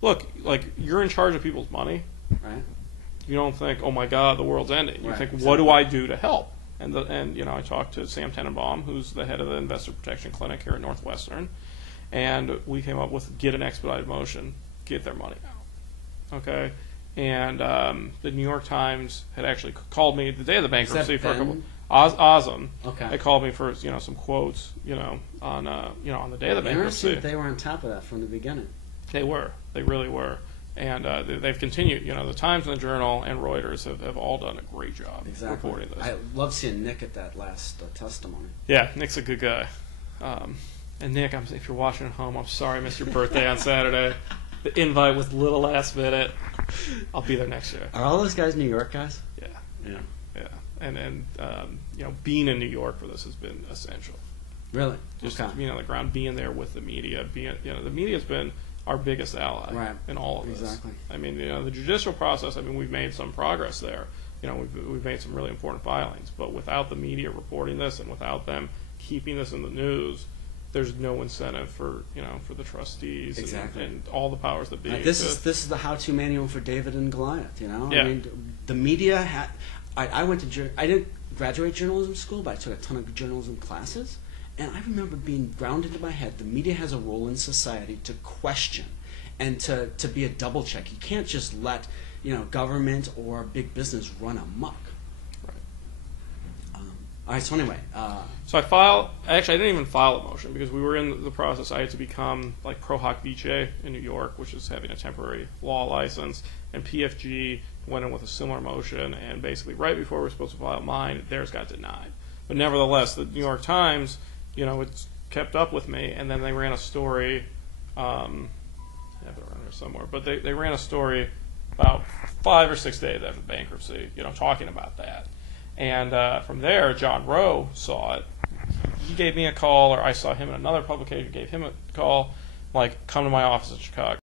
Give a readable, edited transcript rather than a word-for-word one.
look, like, you're in charge of people's money. Right. You don't think, oh my God, the world's ending. You Right, think, exactly. what do I do to help? And I talked to Sam Tenenbaum, who's the head of the Investor Protection Clinic here at Northwestern, and we came up with get an expedited motion, get their money out. Okay. And the New York Times had actually called me the day of the bankruptcy for a couple. Ozum. Okay. They called me for some quotes on the day of the bankruptcy. Interesting. They were on top of that from the beginning. They were. They really were. And they've continued. The Times and the Journal and Reuters have all done a great job reporting this. I love seeing Nick at that last testimony. Yeah, Nick's a good guy. And Nick, if you're watching at home, I'm sorry I missed your birthday on Saturday. The invite was a little last minute. I'll be there next year. Are all those guys New York guys? Yeah. Yeah. Yeah. And being in New York for this has been essential. Really? Just okay. being on the ground, being there with the media, the media's been our biggest ally in all of this. Exactly. I mean, the judicial process. I mean, we've made some progress there. We've made some really important filings, but without the media reporting this and without them keeping this in the news, there's no incentive for the trustees and all the powers that be. This is the how-to manual for David and Goliath. Yeah. I mean, the media I didn't graduate journalism school, but I took a ton of journalism classes. And I remember being ground into my head, the media has a role in society to question and to be a double check. You can't just let government or big business run amok. Right. All right, so anyway. So I didn't even file a motion because we were in the process. I had to become like Pro Hoc Vice in New York, which is having a temporary law license, and PFG went in with a similar motion, and basically right before we were supposed to file mine, theirs got denied. But nevertheless, the New York Times, it's kept up with me, and then they ran a story, I have it around here somewhere, but they ran a story about 5 or 6 days after the bankruptcy, talking about that. And from there, John Rowe saw it. He gave me a call, or I saw him in another publication, gave him a call, like, come to my office in Chicago.